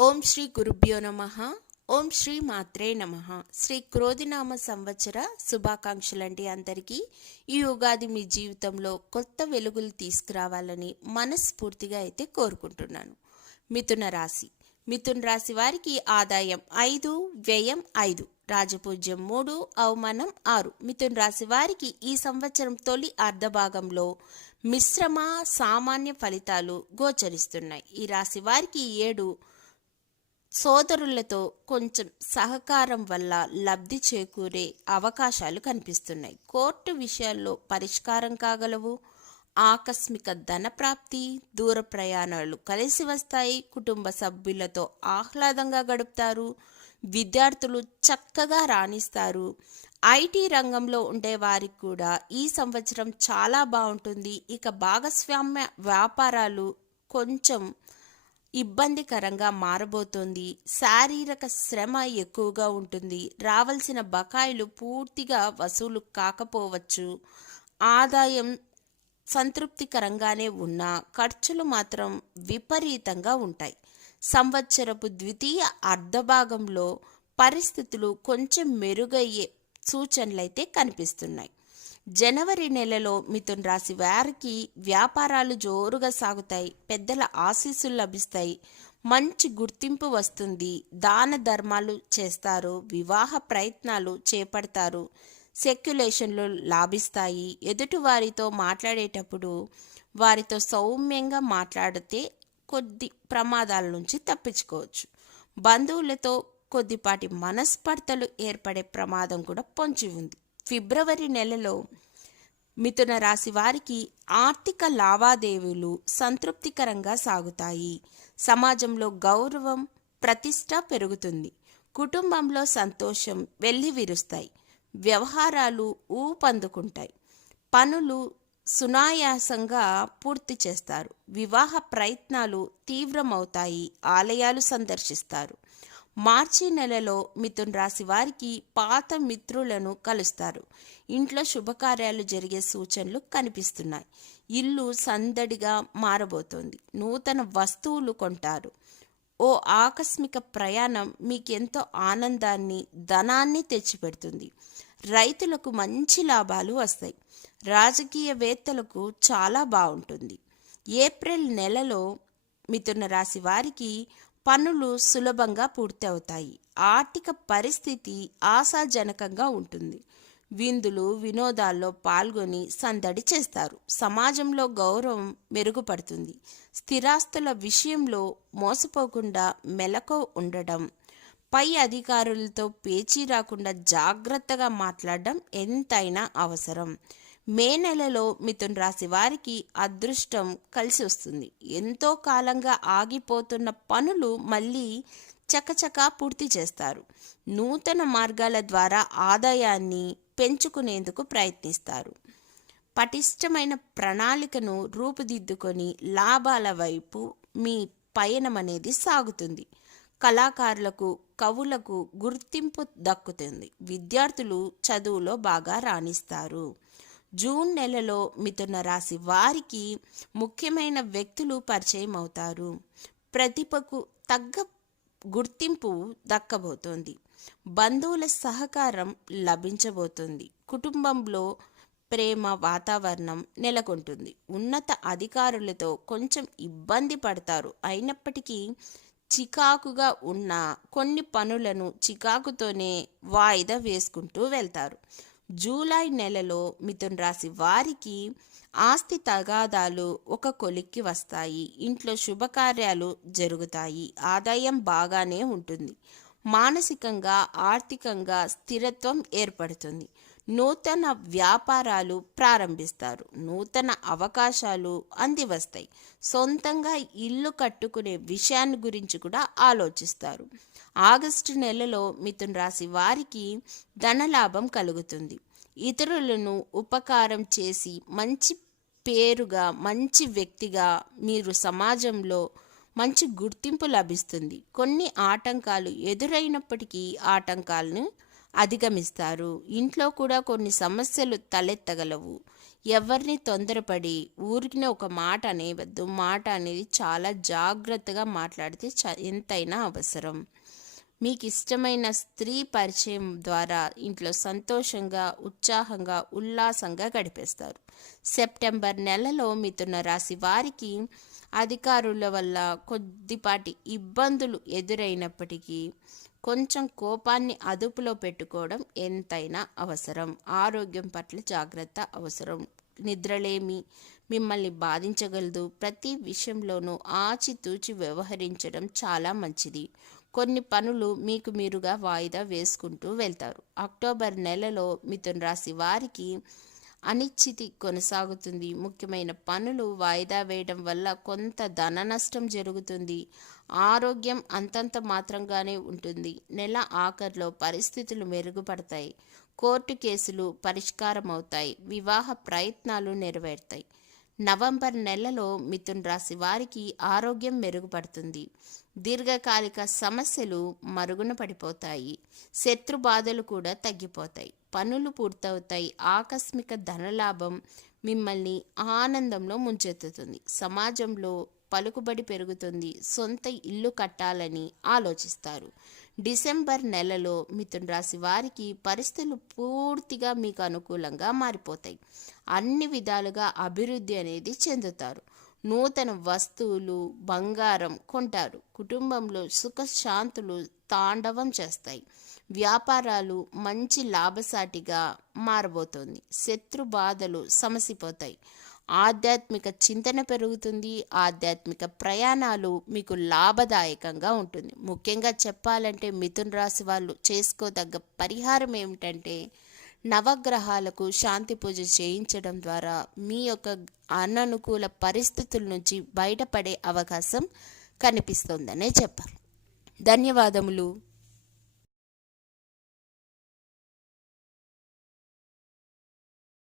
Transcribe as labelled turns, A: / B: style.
A: ఓం శ్రీ గురుభ్యో నమ. ఓం శ్రీ మాత్రే నమ. శ్రీ క్రోధినామ సంవత్సర శుభాకాంక్షలండి అందరికీ. ఈ ఉగాది మీ జీవితంలో కొత్త వెలుగులు తీసుకురావాలని మనస్ఫూర్తిగా అయితే కోరుకుంటున్నాను. మిథున రాశి. మిథున రాశి వారికి ఆదాయం ఐదు వ్యయం ఐదు రాజపూజ్యం మూడు అవమానం ఆరు. మిథున రాశి వారికి ఈ సంవత్సరం తొలి అర్ధభాగంలో మిశ్రమ సామాన్య ఫలితాలు గోచరిస్తున్నాయి. ఈ రాశి వారికి ఏడు సోదరులతో కొంచెం సహకారం వల్ల లబ్ధి చేకూరే అవకాశాలు కనిపిస్తున్నాయి. కోర్టు విషయాల్లో పరిష్కారం కాగలవు? ఆకస్మిక ధనప్రాప్తి దూర ప్రయాణాలు కలిసి వస్తాయి. కుటుంబ సభ్యులతో ఆహ్లాదంగా గడుపుతారు. విద్యార్థులు చక్కగా రాణిస్తారు. ఐటీ రంగంలో ఉండే వారికి కూడా ఈ సంవత్సరం చాలా బాగుంటుంది. ఇక భాగస్వామ్య వ్యాపారాలు కొంచెం ఇబ్బందికరంగా మారబోతోంది. శారీరక శ్రమ ఎక్కువగా ఉంటుంది. రావాల్సిన బకాయిలు పూర్తిగా వసూలు కాకపోవచ్చు. ఆదాయం సంతృప్తికరంగానే ఉన్నా ఖర్చులు మాత్రం విపరీతంగా ఉంటాయి. సంవత్సరపు ద్వితీయ అర్ధభాగంలో పరిస్థితులు కొంచెం మెరుగయ్యే సూచనలైతే కనిపిస్తున్నాయి. జనవరి నెలలో మిథున్ రాశి వారికి వ్యాపారాలు జోరుగా సాగుతాయి పెద్దల ఆశీస్సులు లభిస్తాయి మంచి గుర్తింపు వస్తుంది దాన ధర్మాలు చేస్తారు వివాహ ప్రయత్నాలు చేపడతారు సెక్యులేషన్లు లాభిస్తాయి. ఎదుటివారితో మాట్లాడేటప్పుడు వారితో సౌమ్యంగా మాట్లాడితే కొద్ది ప్రమాదాల నుంచి తప్పించుకోవచ్చు. బంధువులతో కొద్దిపాటి మనస్పర్ధలు ఏర్పడే ప్రమాదం కూడా పొంచి ఉంది. ఫిబ్రవరి నెలలో మిథున రాశి వారికి ఆర్థిక లావాదేవీలు సంతృప్తికరంగా సాగుతాయి. సమాజంలో గౌరవం ప్రతిష్ట పెరుగుతుంది. కుటుంబంలో సంతోషం వెళ్ళి విరుస్తాయి. వ్యవహారాలు ఊపందుకుంటాయి. పనులు సునాయాసంగా పూర్తి చేస్తారు. వివాహ ప్రయత్నాలు తీవ్రమవుతాయి. ఆలయాలు సందర్శిస్తారు. మార్చి నెలలో మిథున్ రాశి వారికి పాత మిత్రులను కలుస్తారు. ఇంట్లో శుభకార్యాలు జరిగే సూచనలు కనిపిస్తున్నాయి. ఇల్లు సందడిగా మారబోతోంది. నూతన వస్తువులు కొంటారు. ఓ ఆకస్మిక ప్రయాణం మీకెంతో ఆనందాన్ని ధనాన్ని తెచ్చిపెడుతుంది. రైతులకు మంచి లాభాలు వస్తాయి. రాజకీయవేత్తలకు చాలా బాగుంటుంది. ఏప్రిల్ నెలలో మిథున రాశి వారికి పనులు సులభంగా పూర్తి అవుతాయి ఆర్థిక పరిస్థితి ఆశాజనకంగా ఉంటుంది. విందులు వినోదాల్లో పాల్గొని సందడి చేస్తారు. సమాజంలో గౌరవం మెరుగుపడుతుంది. స్థిరాస్తుల విషయంలో మోసపోకుండా మెలకు ఉండడం పై అధికారులతో పేచీ రాకుండా జాగ్రత్తగా మాట్లాడడం ఎంతైనా అవసరం. మే నెలలో మిథున్ రాశి వారికి అదృష్టం కలిసి వస్తుంది. ఎంతో కాలంగా ఆగిపోతున్న పనులు మళ్ళీ చకచకా పూర్తి చేస్తారు. నూతన మార్గాల ద్వారా ఆదాయాన్ని పెంచుకునేందుకు ప్రయత్నిస్తారు. పటిష్టమైన ప్రణాళికను రూపుదిద్దుకొని లాభాల వైపు మీ పయనం అనేది సాగుతుంది. కళాకారులకు కవులకు గుర్తింపు దక్కుతుంది. విద్యార్థులు చదువులో బాగా రాణిస్తారు. జూన్ నెలలో మిథున రాశి వారికి ముఖ్యమైన వ్యక్తులు పరిచయం అవుతారు. ప్రతిభకు తగ్గ గుర్తింపు దక్కబోతోంది. బంధువుల సహకారం లభించబోతుంది. కుటుంబంలో ప్రేమ వాతావరణం నెలకొంటుంది. ఉన్నత అధికారులతో కొంచెం ఇబ్బంది పడతారు. అయినప్పటికీ చికాకుగా ఉన్న కొన్ని పనులను చికాకుతోనే వాయిదా వేసుకుంటూ వెళ్తారు. జూలై నెలలో మిథున్ రాశి వారికి ఆస్తి తగాదాలు ఒక కొలిక్కి వస్తాయి. ఇంట్లో శుభకార్యాలు జరుగుతాయి. ఆదాయం బాగానే ఉంటుంది. మానసికంగా ఆర్థికంగా స్థిరత్వం ఏర్పడుతుంది. నూతన వ్యాపారాలు ప్రారంభిస్తారు. నూతన అవకాశాలు అందివస్తాయి. సొంతంగా ఇల్లు కట్టుకునే విషయాన్ని గురించి కూడా ఆలోచిస్తారు. ఆగస్టు నెలలో మిథున్ రాశి వారికి ధనలాభం కలుగుతుంది. ఇతరులను ఉపకారం చేసి మంచి పేరుగా మంచి వ్యక్తిగా మీరు సమాజంలో మంచి గుర్తింపు లభిస్తుంది. కొన్ని ఆటంకాలు ఎదురైనప్పటికీ ఆటంకాలను అధిగమిస్తారు. ఇంట్లో కూడా కొన్ని సమస్యలు తలెత్తగలవు. ఎవరిని తొందరపడి ఊరికిన ఒక మాట అనేవద్దు మాట అనేది చాలా జాగ్రత్తగా మాట్లాడితే చ ఎంతైనా అవసరం. మీకు ఇష్టమైన స్త్రీ పరిచయం ద్వారా ఇంట్లో సంతోషంగా ఉత్సాహంగా ఉల్లాసంగా గడిపేస్తారు. సెప్టెంబర్ నెలలో మిథున రాశి వారికి అధికారుల వల్ల కొద్దిపాటి ఇబ్బందులు ఎదురైనప్పటికీ కొంచెం కోపాన్ని అదుపులో పెట్టుకోవడం ఎంతైనా అవసరం. ఆరోగ్యం పట్ల జాగ్రత్త అవసరం. నిద్రలేమి మిమ్మల్ని బాధించగలదు. ప్రతి విషయంలోనూ ఆచితూచి వ్యవహరించడం చాలా మంచిది. కొన్ని పనులు మీకు మీరుగా వాయిదా వేసుకుంటూ వెళ్తారు. అక్టోబర్ నెలలో మిథున రాశి వారికి అనిశ్చితి కొనసాగుతుంది. ముఖ్యమైన పనులు వాయిదా వేయడం వల్ల కొంత ధన నష్టం జరుగుతుంది. ఆరోగ్యం అంతంత మాత్రంగానే ఉంటుంది. నెల ఆఖరిలో పరిస్థితులు మెరుగుపడతాయి. కోర్టు కేసులు పరిష్కారం అవుతాయి వివాహ ప్రయత్నాలు నెరవేరుతాయి. నవంబర్ నెలలో మిథున్ రాశి వారికి ఆరోగ్యం మెరుగుపడుతుంది. దీర్ఘకాలిక సమస్యలు మరుగున పడిపోతాయి. శత్రు బాధలు కూడా తగ్గిపోతాయి. పనులు పూర్తవుతాయి. ఆకస్మిక ధనలాభం మిమ్మల్ని ఆనందంలో ముంచెత్తుతుంది. సమాజంలో పలుకుబడి పెరుగుతుంది. సొంత ఇల్లు కట్టాలని ఆలోచిస్తారు. డిసెంబర్ నెలలో మిథున్ రాశి వారికి పరిస్థితులు పూర్తిగా మీకు అనుకూలంగా మారిపోతాయి. అన్ని విధాలుగా అభివృద్ధి అనేది చెందుతారు. నూతన వస్తువులు బంగారం కొంటారు. కుటుంబంలో సుఖశాంతులు తాండవం చేస్తాయి. వ్యాపారాలు మంచి లాభసాటిగా మారబోతోంది. శత్రు బాధలు సమసిపోతాయి. ఆధ్యాత్మిక చింతన పెరుగుతుంది ఆధ్యాత్మిక ప్రయాణాలు మీకు లాభదాయకంగా ఉంటుంది. ముఖ్యంగా చెప్పాలంటే మిథున్ రాశి వాళ్ళు చేసుకోదగ్గ పరిహారం ఏమిటంటే నవగ్రహాలకు శాంతి పూజ చేయించడం ద్వారా మీ యొక్క అననుకూల పరిస్థితుల నుంచి బయటపడే అవకాశం కనిపిస్తుందనే చెప్పాలి. ధన్యవాదములు.